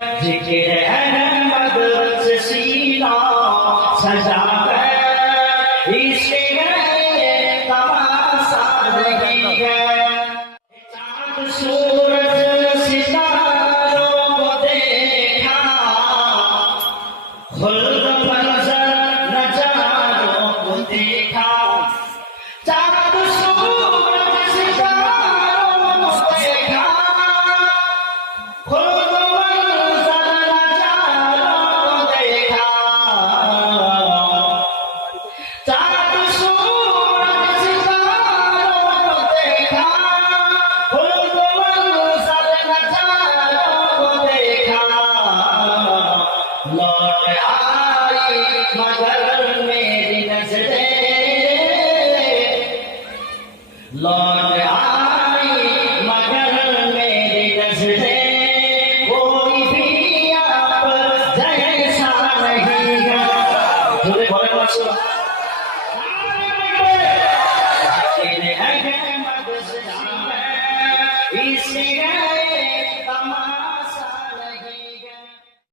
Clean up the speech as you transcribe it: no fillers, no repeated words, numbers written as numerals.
जिक्र अहमद से सीना सजा है इश्क है तमाशा नहीं है चाँद सूरज सितारों को देखा खुल्द मंजर नजारों को देखा चाँद सूरज सितारों को देखा खुल्द लौट आई मगर मेरी नजरें लौट आई मगर मेरी नजरें कोई भी आप जैसा नहीं है जोरे बोले माशा तेरे अहमद से इसी